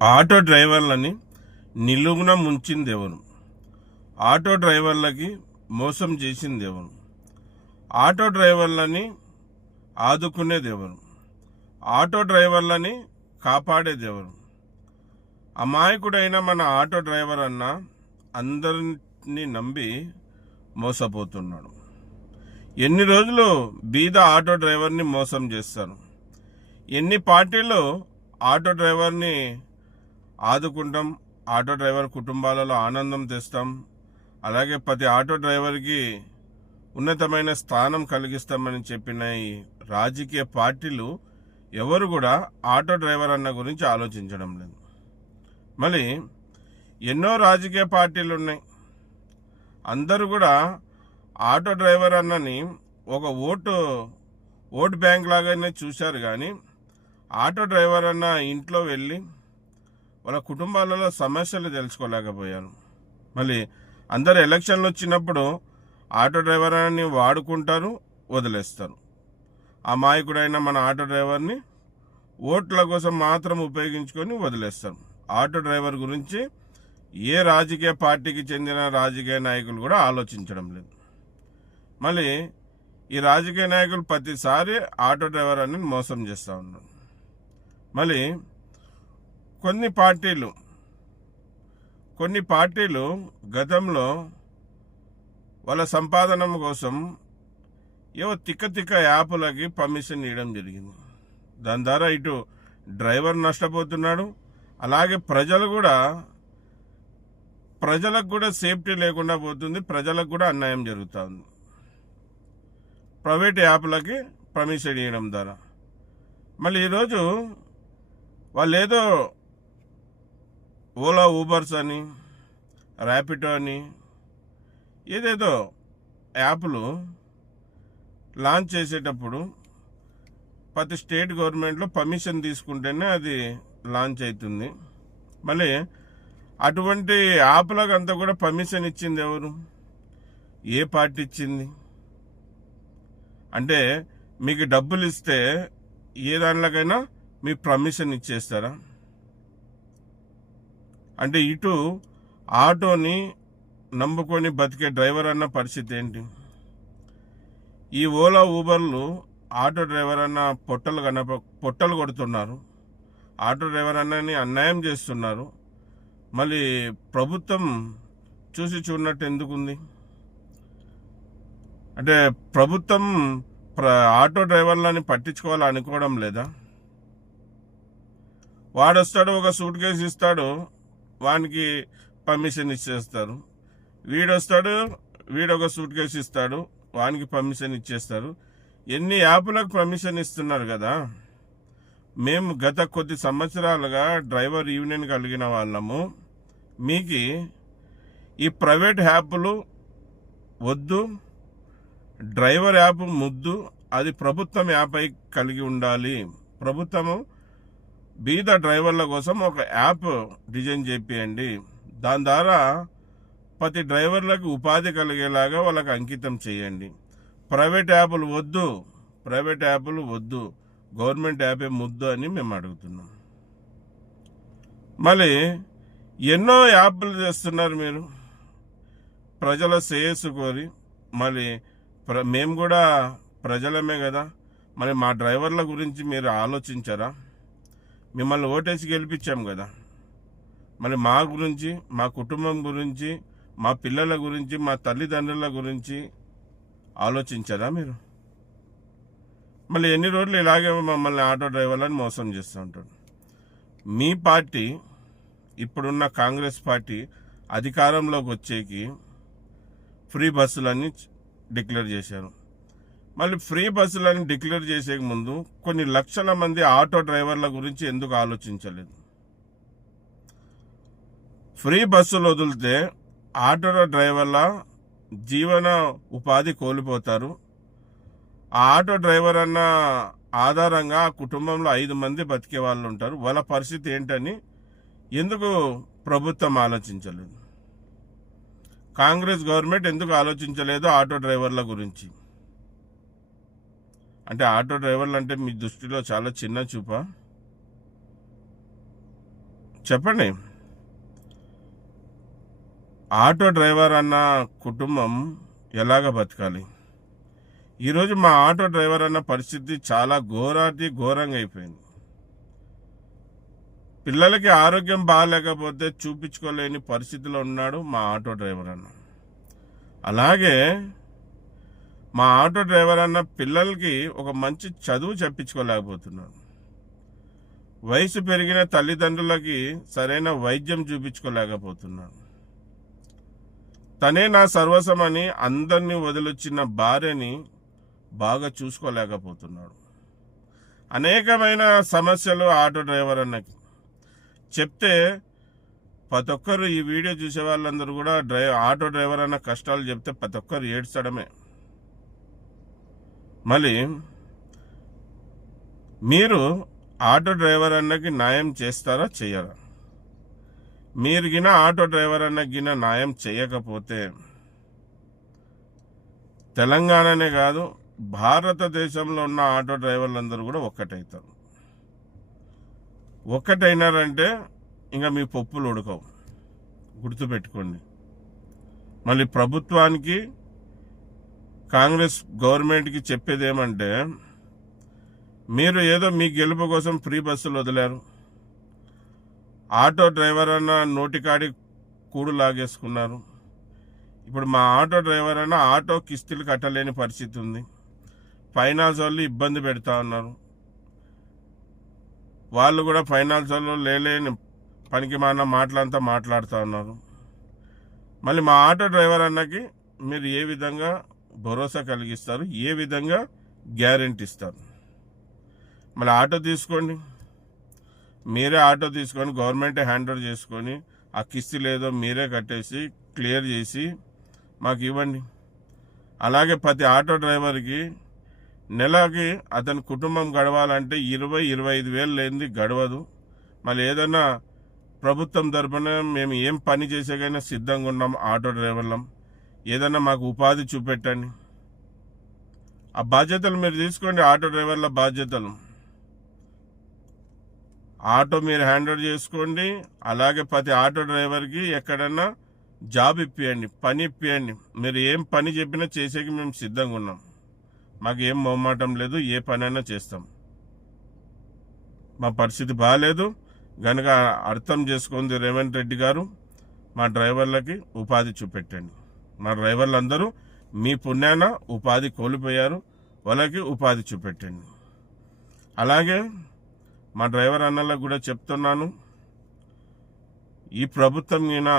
Auto డ్రైవర్లని నిలువున ముంచింది ఎవరు? ఆటో డ్రైవర్లకి మోసం చేసింది ఎవరు? ఆటో డ్రైవర్లని ఆదుకునేది ఎవరు? ఆటో డ్రైవర్లని కాపాడేది ఎవరు? అమాయకుడైన మన ఆటో డ్రైవర్ అన్న అందరినీ నమ్మి మోసపోతున్నాడు. ఎన్ని రోజులు బీద ఆటో డ్రైవర్ని మోసం చేస్తారు? ఎన్ని పార్టీలు ఆటో డ్రైవర్ని ఆదుకుంటాం, ఆటో డ్రైవర్ కుటుంబాలలో ఆనందం తెస్తాం, అలాగే ప్రతి ఆటో డ్రైవర్కి ఉన్నతమైన స్థానం కలిగిస్తామని చెప్పిన ఈ రాజకీయ పార్టీలు ఎవరు కూడా ఆటో డ్రైవర్ అన్న గురించి ఆలోచించడం లేదు. మళ్ళీ ఎన్నో రాజకీయ పార్టీలు ఉన్నాయి, అందరూ కూడా ఆటో డ్రైవర్ అన్నని ఒక ఓటు బ్యాంక్ లాగానే చూశారు. కానీ ఆటో డ్రైవర్ అన్న ఇంట్లో వెళ్ళి వాళ్ళ కుటుంబాలలో సమస్యలు తెలుసుకోలేకపోయారు. మళ్ళీ అందరు ఎలక్షన్లు వచ్చినప్పుడు ఆటో డ్రైవర్ అని వాడుకుంటారు, వదిలేస్తారు. అమాయకుడైన మన ఆటో డ్రైవర్ని ఓట్ల కోసం మాత్రం ఉపయోగించుకొని వదిలేస్తారు. ఆటో డ్రైవర్ గురించి ఏ రాజకీయ పార్టీకి చెందిన రాజకీయ నాయకులు కూడా ఆలోచించడం లేదు. మళ్ళీ ఈ రాజకీయ నాయకులు ప్రతిసారి ఆటో డ్రైవర్ అని మోసం చేస్తూ ఉన్నారు. మళ్ళీ కొన్ని పార్టీలు గతంలో వాళ్ళ సంపాదన కోసం ఏవో తిక్క యాప్లకి పర్మిషన్ ఇవ్వడం జరిగింది. దాని ద్వారా ఇటు డ్రైవర్ నష్టపోతున్నాడు, అలాగే ప్రజలకు కూడా సేఫ్టీ లేకుండా పోతుంది, ప్రజలకు కూడా అన్యాయం జరుగుతుంది. ప్రైవేట్ యాప్లకి పర్మిషన్ ఇవ్వడం ద్వారా మళ్ళీ ఈరోజు వాళ్ళు ఏదో ఓలా, ఊబర్స్ అని, ర్యాపిడో అని ఏదేదో యాప్లు లాంచ్ చేసేటప్పుడు ప్రతి స్టేట్ గవర్నమెంట్లో పర్మిషన్ తీసుకుంటేనే అది లాంచ్ అవుతుంది. మళ్ళీ అటువంటి యాప్లకు అంతా కూడా పర్మిషన్ ఇచ్చింది ఎవరు? ఏ పార్టీ ఇచ్చింది? అంటే మీకు డబ్బులు ఇస్తే ఏ దానిలోకైనా మీ పర్మిషన్ ఇచ్చేస్తారా? అంటే ఇటు ఆటోని నమ్ముకొని బతికే డ్రైవర్ అన్న పరిస్థితి ఏంటి? ఈ ఓలా, ఊబర్లు ఆటో డ్రైవర్ అన్న పొట్టలు కొడుతున్నారు, ఆటో డ్రైవర్ అన్నని అన్యాయం చేస్తున్నారు. మళ్ళీ ప్రభుత్వం చూసి చూడనట్టు ఎందుకుంది? అంటే ప్రభుత్వం ఆటో డ్రైవర్లని పట్టించుకోవాలనుకోవడం లేదా? వాడొస్తాడు, ఒక సూట్ కేసు ఇస్తాడు, వానికి పర్మిషన్ ఇచ్చేస్తారు. వీడొస్తాడు, వీడొక సూట్ కేసు ఇస్తాడు, వానికి పర్మిషన్ ఇచ్చేస్తారు. ఎన్ని యాప్లకు పర్మిషన్ ఇస్తున్నారు కదా. మేము గత కొద్ది సంవత్సరాలుగా డ్రైవర్ యూనియన్ కలిగిన వాళ్ళము. మీకు ఈ ప్రైవేట్ యాప్లు వద్దు, డ్రైవర్ యాప్ ముద్దు, అది ప్రభుత్వం యాప్ అయి కలిగి ఉండాలి. ప్రభుత్వము బీద డ్రైవర్ల కోసం ఒక యాప్ డిజైన్ చేపియండి. దాని ద్వారా ప్రతి డ్రైవర్లకు ఉపాధి కలిగేలాగా వాళ్ళకి అంకితం చేయండి. ప్రైవేట్ యాప్లు వద్దు, గవర్నమెంట్ యాపే ముద్దు అని మేము అడుగుతున్నాం. మళ్ళీ ఎన్నో యాప్లు చేస్తున్నారు మీరు ప్రజల శ్రేయస్సు కోరి. మళ్ళీ మేము కూడా ప్రజలమే కదా, మరి మా డ్రైవర్ల గురించి మీరు ఆలోచించరా? మిమ్మల్ని ఓటేసి గెలిపించాం కదా, మరి మా గురించి, మా కుటుంబం గురించి, మా పిల్లల గురించి, మా తల్లిదండ్రుల గురించి ఆలోచించరా మీరు? మళ్ళీ ఎన్ని రోజులు ఇలాగే మమ్మల్ని ఆటో డ్రైవర్లను మోసం చేస్తూ ఉంటాడు. మీ పార్టీ, ఇప్పుడున్న కాంగ్రెస్ పార్టీ అధికారంలోకి వచ్చేకి ఫ్రీ బస్సులని డిక్లేర్ చేశారు. మళ్ళీ ఫ్రీ బస్సులని డిక్లేర్ చేసే ముందు కొన్ని లక్షల మంది ఆటో డ్రైవర్ల గురించి ఎందుకు ఆలోచించలేదు? ఫ్రీ బస్సులు వదిలితే ఆటో డ్రైవర్ల జీవన ఉపాధి కోల్పోతారు. ఆ ఆటో డ్రైవర్ అన్న ఆధారంగా ఆ కుటుంబంలో 5 మంది బతికే వాళ్ళు ఉంటారు. వాళ్ళ పరిస్థితి ఏంటని ఎందుకు ప్రభుత్వం ఆలోచించలేదు? కాంగ్రెస్ గవర్నమెంట్ ఎందుకు ఆలోచించలేదు ఆటో డ్రైవర్ల గురించి? అంటే ఆటో డ్రైవర్లు అంటే మీ దృష్టిలో చాలా చిన్న చూపా? చెప్పండి. ఆటో డ్రైవర్ అన్న కుటుంబం ఎలాగ బతకాలి? ఈరోజు మా ఆటో డ్రైవర్ అన్న పరిస్థితి చాలా ఘోరంగా అయిపోయింది. పిల్లలకి ఆరోగ్యం బాగాలేకపోతే చూపించుకోలేని పరిస్థితిలో ఉన్నాడు మా ఆటో డ్రైవర్ అన్న. అలాగే మా ఆటో డ్రైవర్ అన్న పిల్లలకి ఒక మంచి చదువు చెప్పించుకోలేకపోతున్నాడు. వయసు పెరిగిన తల్లిదండ్రులకి సరైన వైద్యం చూపించుకోలేకపోతున్నాడు. తనే నా సర్వస్వమని అందరినీ వదిలొచ్చిన భార్యని బాగా చూసుకోలేకపోతున్నాడు. అనేకమైన సమస్యలు ఆటో డ్రైవర్ అన్నకి చెప్తే ప్రతి ఒక్కరు, ఈ వీడియో చూసే వాళ్ళందరూ కూడా ఆటో డ్రైవర్ అన్న కష్టాలు చెప్తే ప్రతి ఒక్కరు ఏడ్చడమే. మళ్ళీ మీరు ఆటో డ్రైవర్ అన్నకి న్యాయం చేస్తారా చెయ్యరా? మీరు గిన ఆటో డ్రైవర్ అన్న గిన న్యాయం చేయకపోతే తెలంగాణనే కాదు, భారతదేశంలో ఉన్న ఆటో డ్రైవర్లందరూ కూడా ఒక్కటవుతారు. ఒక్కటైనారంటే ఇంకా మీ పప్పులు ఉడకవు, గుర్తుపెట్టుకోండి. మళ్ళీ ప్రభుత్వానికి, కాంగ్రెస్ గవర్నమెంట్కి చెప్పేది ఏమంటే, మీరు ఏదో మీ గెలుపు కోసం ఫ్రీ బస్సులు వదిలారు. ఆటో డ్రైవర్ అన్న నోటికాడి కూడు లాగేసుకున్నారు. ఇప్పుడు మా ఆటో డ్రైవర్ అన్న ఆటో కిస్తులు కట్టలేని పరిస్థితి ఉంది. ఫైనాన్స్ వాళ్ళు ఇబ్బంది పెడతా ఉన్నారు. వాళ్ళు కూడా ఫైనాన్స్ వాళ్ళు లేని పనికి మాన మాటలంతా మాట్లాడుతూ ఉన్నారు. మళ్ళీ మా ఆటో డ్రైవర్ అన్నకి మీరు ఏ విధంగా భరోసా కలిగిస్తారు, ఏ విధంగా గ్యారెంటీ ఇస్తారు? మళ్ళీ ఆటో తీసుకోండి, మీరే ఆటో తీసుకొని గవర్నమెంటే హ్యాండ్ ఓవర్ చేసుకొని ఆ కిస్తీ లేదో మీరే కట్టేసి క్లియర్ చేసి మాకు ఇవ్వండి. అలాగే ప్రతి ఆటో డ్రైవర్కి నెలకి అతని కుటుంబం గడవాలంటే 20-25 వేలు లేనిది గడవదు. మళ్ళీ ఏదన్నా ప్రభుత్వం తరపున మేము ఏం పని చేసేకైనా సిద్ధంగా ఉన్నాం ఆటో డ్రైవర్లం. ఏదన్నా మాకు ఉపాధి చూపెట్టండి. ఆ బాధ్యతలు మీరు తీసుకోండి. ఆటో డ్రైవర్ల బాధ్యతలు ఆటో మీరు హ్యాండ్ ఓవర్ చేసుకోండి. అలాగే ప్రతి ఆటో డ్రైవర్కి ఎక్కడన్నా జాబ్ ఇప్పియండి, పని ఇప్పియండి. మీరు ఏం పని చెప్పినా చేసేకి మేము సిద్ధంగా ఉన్నాం. మాకు ఏం మొహమాటం లేదు, ఏ పనైనా చేస్తాం. మా పరిస్థితి బాగాలేదు కనుక అర్థం చేసుకుంది రేవంత్ రెడ్డి గారు. మా డ్రైవర్లకి ఉపాధి చూపెట్టండి. మా డ్రైవర్లందరూ మీ పుణ్యాన ఉపాధి కోల్పోయారు, వాళ్ళకి ఉపాధి చూపెట్టండి. అలాగే మా డ్రైవర్ అన్నలకు కూడా చెప్తున్నాను, ఈ ప్రభుత్వం ఈయన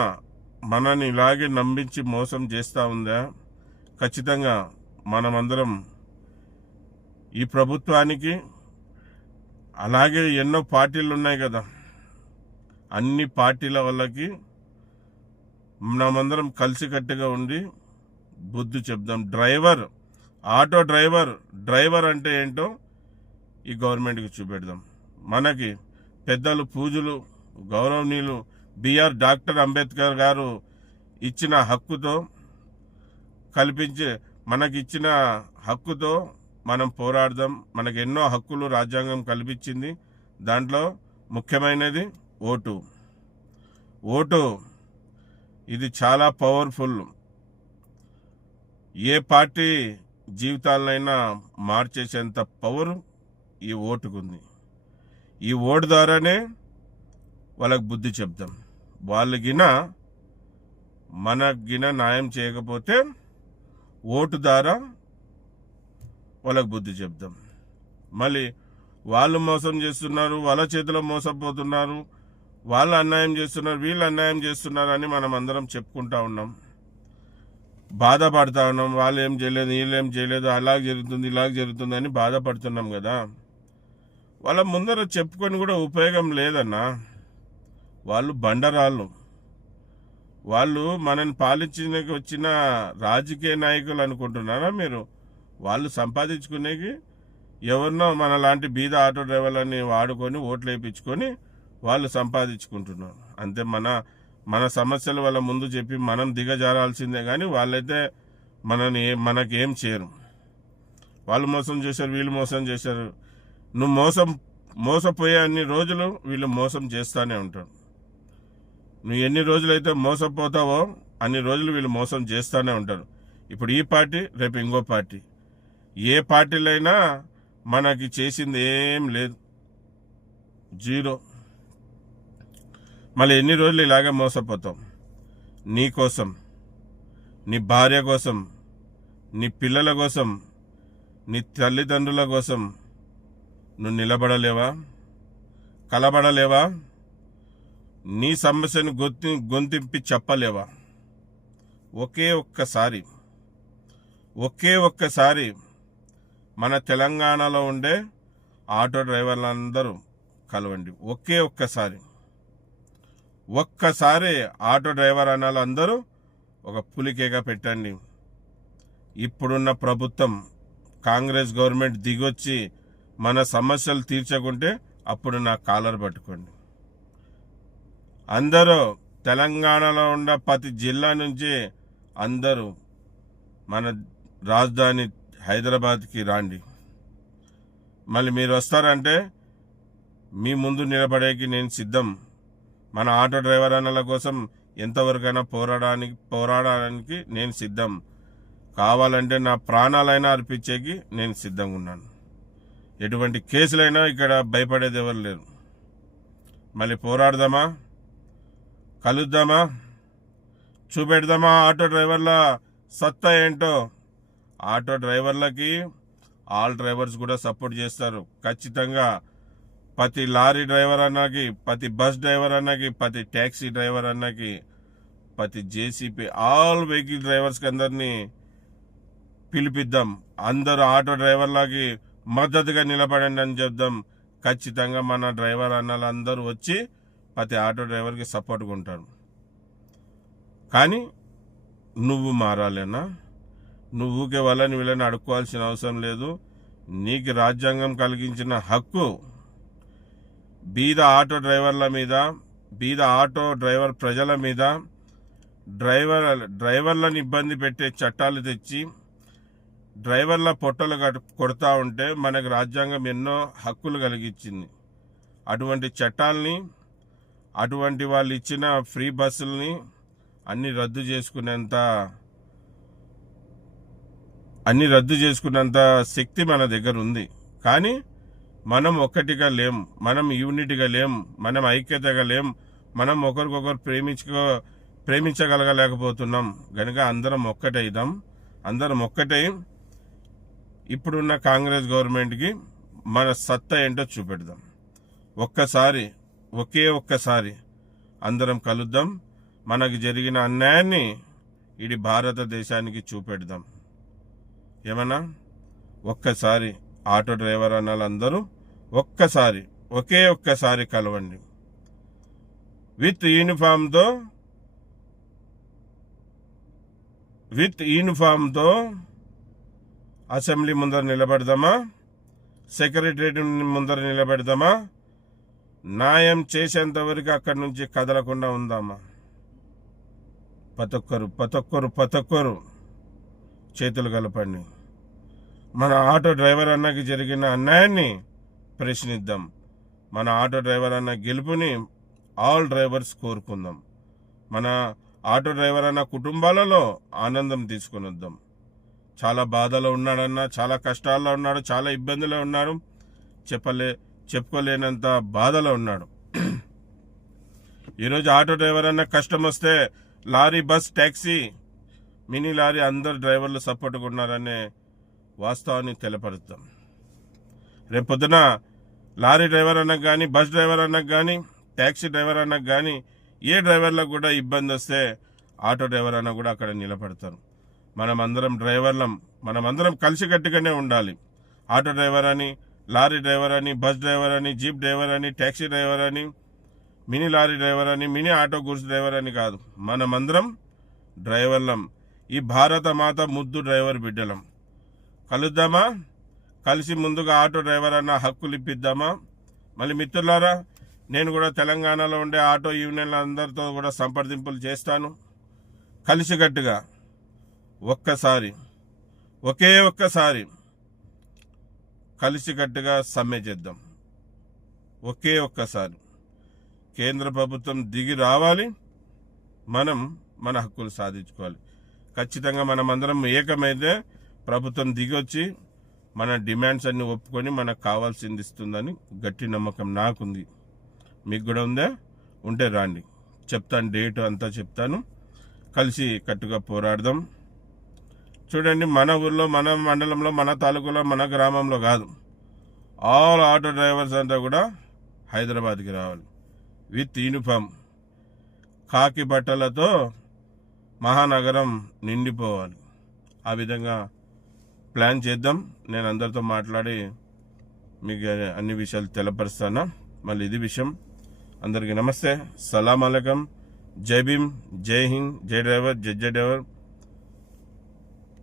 మనని ఇలాగే నమ్మించి మోసం చేస్తూ ఉందా? ఖచ్చితంగా మనమందరం ఈ ప్రభుత్వానికి, అలాగే ఎన్నో పార్టీలు ఉన్నాయి కదా, అన్ని పార్టీల వాళ్ళకి మనమందరం కలిసికట్టుగా ఉండి బుద్ధి చెప్దాం. ఆటో డ్రైవర్ అంటే ఏంటో ఈ గవర్నమెంట్కి చూపెడదాం. మనకి పెద్దలు, పూజలు, గౌరవనీయులు బిఆర్ డాక్టర్ అంబేద్కర్ గారు ఇచ్చిన హక్కుతో మనకిచ్చిన హక్కుతో మనం పోరాడదాం. మనకు ఎన్నో హక్కులు రాజ్యాంగం కల్పించింది. దాంట్లో ముఖ్యమైనది ఓటు. ఇది చాలా పవర్ఫుల్. ఏ పార్టీ జీవితాలనైనా మార్చేసేంత పవర్ ఈ ఓటుకుంది. ఈ ఓటు ద్వారానే వాళ్ళకి బుద్ధి చెప్దాం. మనగిన న్యాయం చేయకపోతే ఓటు ద్వారా వాళ్ళకి బుద్ధి చెప్దాం. మళ్ళీ వాళ్ళు మోసం చేస్తున్నారు, వాళ్ళ చేతిలో మోసపోతున్నారు, వాళ్ళు అన్యాయం చేస్తున్నారు, వీళ్ళు అన్యాయం చేస్తున్నారు అని మనం అందరం చెప్పుకుంటా ఉన్నాం, బాధపడతా ఉన్నాం. వాళ్ళు ఏం చేయలేదు, వీళ్ళు ఏం చేయలేదు, అలాగ జరుగుతుంది, ఇలాగ జరుగుతుంది అని బాధపడుతున్నాం కదా. వాళ్ళ ముందర చెప్పుకొని కూడా ఉపయోగం లేదన్నా. వాళ్ళు బండరాళ్ళు. వాళ్ళు మనని పాలించడానికి వచ్చిన రాజకీయ నాయకులు అనుకుంటున్నారా మీరు? వాళ్ళు సంపాదించుకునేకి ఎవరినో మన లాంటి బీద ఆటో డ్రైవర్లని వాడుకొని ఓట్లు వేయించుకొని వాళ్ళు సంపాదించుకుంటున్నారు అంతే. మన సమస్యలు వాళ్ళ ముందు చెప్పి మనం దిగజారాల్సిందే కానీ వాళ్ళైతే మనకేం చేయరు. వాళ్ళు మోసం చేశారు, వీళ్ళు మోసం చేశారు. నువ్వు మోసపోయే అన్ని రోజులు వీళ్ళు మోసం చేస్తూనే ఉంటారు. నువ్వు ఎన్ని రోజులైతే మోసపోతావో అన్ని రోజులు వీళ్ళు మోసం చేస్తూనే ఉంటారు. ఇప్పుడు ఈ పార్టీ, రేపు ఇంకో పార్టీ. ఏ పార్టీలైనా మనకి చేసింది ఏం లేదు, జీరో. మళ్ళీ ఎన్ని రోజులు ఇలాగే మోసపోతాం? నీ కోసం, నీ భార్య కోసం, నీ పిల్లల కోసం, నీ తల్లిదండ్రుల కోసం నువ్వు నిలబడలేవా? కలబడలేవా? నీ సమస్యను గొంతింపి చెప్పలేవా? ఒకే ఒక్కసారి మన తెలంగాణలో ఉండే ఆటో డ్రైవర్లందరూ కలవండి. ఒక్కసారి ఆటో డ్రైవర్ అనాలు అందరూ ఒక పులికేగా పెట్టండి. ఇప్పుడున్న ప్రభుత్వం, కాంగ్రెస్ గవర్నమెంట్ దిగొచ్చి మన సమస్యలు తీర్చకుంటే అప్పుడు నా కాలర్ పట్టుకోండి. అందరూ తెలంగాణలో ఉన్న ప్రతి జిల్లా నుంచి అందరూ మన రాజధాని హైదరాబాద్కి రాండి. మళ్ళీ మీరు వస్తారంటే మీ ముందు నిలబడేకి నేను సిద్ధం. మన ఆటో డ్రైవర్ అన్నల కోసం ఎంతవరకైనా పోరాడడానికి నేను సిద్ధం. కావాలంటే నా ప్రాణాలైనా అర్పించేకి నేను సిద్ధంగా ఉన్నాను. ఎటువంటి కేసులైనా ఇక్కడ భయపడేది ఎవరు లేరు. మళ్ళీ పోరాడదామా, కలుద్దామా, చూపెడదామా ఆటో డ్రైవర్ల సత్తా ఏంటో. ఆటో డ్రైవర్లకి ఆల్ డ్రైవర్స్ కూడా సపోర్ట్ చేస్తారు ఖచ్చితంగా. ప్రతి లారీ డ్రైవర్ అన్నకి, ప్రతి బస్ డ్రైవర్ అన్నకి, ప్రతి ట్యాక్సీ డ్రైవర్ అన్నకి, ప్రతి జేసీపీ, ఆల్ వెహికల్ డ్రైవర్స్కి అందరినీ పిలిపిద్దాం. అందరూ ఆటో డ్రైవర్లకి మద్దతుగా నిలబడండి అని చెప్దాం. ఖచ్చితంగా మన డ్రైవర్ అన్నలు అందరూ వచ్చి ప్రతి ఆటో డ్రైవర్కి సపోర్ట్గా ఉంటారు. కానీ నువ్వు మారాలేనా? నువ్వు ఊకే వాళ్ళని వీళ్ళని అడుక్కోవాల్సిన అవసరం లేదు. నీకు రాజ్యాంగం కలిగించిన హక్కు బీద ఆటో డ్రైవర్ల మీద, బీద ఆటో డ్రైవర్ ప్రజల మీద డ్రైవర్లను ఇబ్బంది పెట్టే చట్టాలు తెచ్చి డ్రైవర్ల పొట్టలు కొడతా ఉంటే మనకు రాజ్యాంగం ఎన్నో హక్కులు కలిగించింది. అటువంటి చట్టాలని, అటువంటి వాళ్ళు ఇచ్చిన ఫ్రీ బస్సులని అన్ని రద్దు చేసుకునేంత శక్తి మన దగ్గర ఉంది. కానీ మనం ఒక్కటిగా లేం, మనం యూనిట్గా లేం, మనం ఐక్యతగా లేం, మనం ఒకరికొకరు ప్రేమించగలగలేకపోతున్నాం. కనుక అందరం ఒక్కటైదాం. అందరం ఒక్కటై ఇప్పుడున్న కాంగ్రెస్ గవర్నమెంట్కి మన సత్తా ఏంటో చూపెడదాం. ఒక్కసారి అందరం కలుద్దాం. మనకు జరిగిన అన్యాయాన్ని ఇది భారతదేశానికి చూపెడదాం. ఏమన్నా ఒక్కసారి ఆటో డ్రైవర్ అన్నలందరూ ఒక్కసారి కలవండి. విత్ యూనిఫామ్తో అసెంబ్లీ ముందర నిలబెడదామా, సెక్రటరేట్ ముందర నిలబెడదామా, న్యాయం చేసేంత వరకు అక్కడి నుంచి కదలకుండా ఉందామా? ప్రతొక్కరు చేతులు కలపండి. మన ఆటో డ్రైవర్ అన్నకి జరిగిన అన్యాయాన్ని ప్రశ్నిద్దాం. మన ఆటో డ్రైవర్ అన్న గెలుపుని ఆల్ డ్రైవర్స్ కోరుకుందాం. మన ఆటో డ్రైవర్ అన్న కుటుంబాలలో ఆనందం తీసుకుని వద్దాం. చాలా బాధలో ఉన్నాడన్నా, చాలా కష్టాల్లో ఉన్నాడు, చాలా ఇబ్బందులో ఉన్నాడు, చెప్పుకోలేనంత బాధలో ఉన్నాడు. ఈరోజు ఆటో డ్రైవర్ అన్న కష్టం వస్తే lorry, bus, taxi, mini lorry అందరు డ్రైవర్లు సపోర్ట్గా ఉన్నారనే వాస్తవాన్ని తెలపరుద్దాం. రేపొద్దున లారీ డ్రైవర్ అన్నకు కానీ, బస్ డ్రైవర్ అన్నకు కానీ, ట్యాక్సీ డ్రైవర్ అన్నకు కానీ, ఏ డ్రైవర్లకు కూడా ఇబ్బంది వస్తే ఆటో డ్రైవర్ అన్న కూడా అక్కడ నిలబడతారు. మనమందరం డ్రైవర్లం, మనమందరం కలిసికట్టుగానే ఉండాలి. ఆటో డ్రైవర్ అని, లారీ డ్రైవర్ అని, బస్ డ్రైవర్ అని, జీప్ డ్రైవర్ అని, ట్యాక్సీ డ్రైవర్ అని, మినీ లారీ డ్రైవర్ అని, మినీ ఆటో గూడ్స్ డ్రైవర్ అని కాదు. మనమందరం డ్రైవర్లం. ఈ భారత మాత ముద్దు డ్రైవర్ బిడ్డలం. కలుద్దామా? కలిసి ముందుగా ఆటో డ్రైవర్ అన్న హక్కులు ఇప్పిద్దామా? మళ్ళీ మిత్రులారా, నేను కూడా తెలంగాణలో ఉండే ఆటో యూనియన్ల అందరితో కూడా సంప్రదింపులు చేస్తాను. కలిసికట్టుగా ఒక్కసారి కలిసికట్టుగా సమ్మె చేద్దాం. ఒక్కసారి కేంద్ర ప్రభుత్వం దిగి రావాలి. మనం మన హక్కులు సాధించుకోవాలి. ఖచ్చితంగా మనమందరం ఏకమైతే ప్రభుత్వం దిగొచ్చి మన డిమాండ్స్ అన్ని ఒప్పుకొని మనకు కావాల్సింది ఇస్తుందని గట్టి నమ్మకం నాకుంది. మీకు కూడా ఉందా? ఉంటే రాండి, చెప్తాను, డేట్ అంతా చెప్తాను. కలిసి కట్టుగా పోరాడదాం. చూడండి, మన ఊర్లో, మన మండలంలో, మన తాలూకులో, మన గ్రామంలో కాదు, ఆల్ ఆటో డ్రైవర్స్ అంతా కూడా హైదరాబాద్కి రావాలి విత్ యూనిఫామ్, కాకి బట్టలతో మహానగరం నిండిపోవాలి. ఆ విధంగా ప్లాన్ చేద్దాం. నేను అందరితో మాట్లాడి మీకు అన్ని విషయాలు తెలపరుస్తాను. మళ్ళీ ఇది విషయం. అందరికీ నమస్తే, సలాం అలైకుం, జై భీమ్, జై హింద్, జై డ్రైవర్, జై డ్రైవర్.